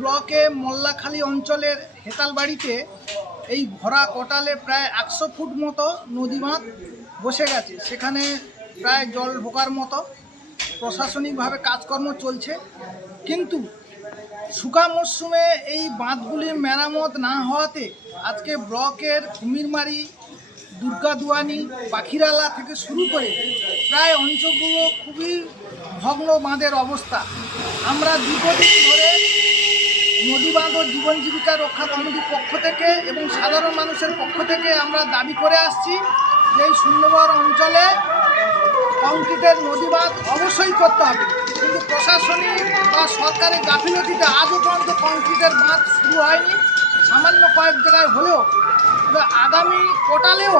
ব্লকে মোল্লাখালী অঞ্চলের হেতালবাড়িতে এই ভরা কোটালে প্রায় 100 ফুট মতো নদীবাঁধ বসে গেছে। সেখানে প্রায় জল ঢোকার মতো প্রশাসনিকভাবে কাজকর্ম চলছে, কিন্তু শুকা মরশুমে এই বাঁধগুলির মেরামত না হওয়াতে আজকে ব্লকের কুমিরমারি, দুর্গাদুয়ানি, পাখিরালা থেকে শুরু করে প্রায় অঞ্চলগুলো খুবই ভগ্ন বাঁধের অবস্থা। আমরা দীর্ঘদিন ধরে নদী বাঁধ ও জীবন জীবিকা রক্ষা কমিটির পক্ষ থেকে এবং সাধারণ মানুষের পক্ষ থেকে আমরা দাবি করে আসছি যে এই সুন্দরবন অঞ্চলে কংক্রিটের নদী বাঁধ অবশ্যই করতে হবে, কিন্তু প্রশাসনিক বা সরকারের গাফিলতিতে আজও পর্যন্ত কংক্রিটের বাঁধ শুরু হয়নি। সামান্য কয়েক জায়গায় হলেও আগামী কোটালেও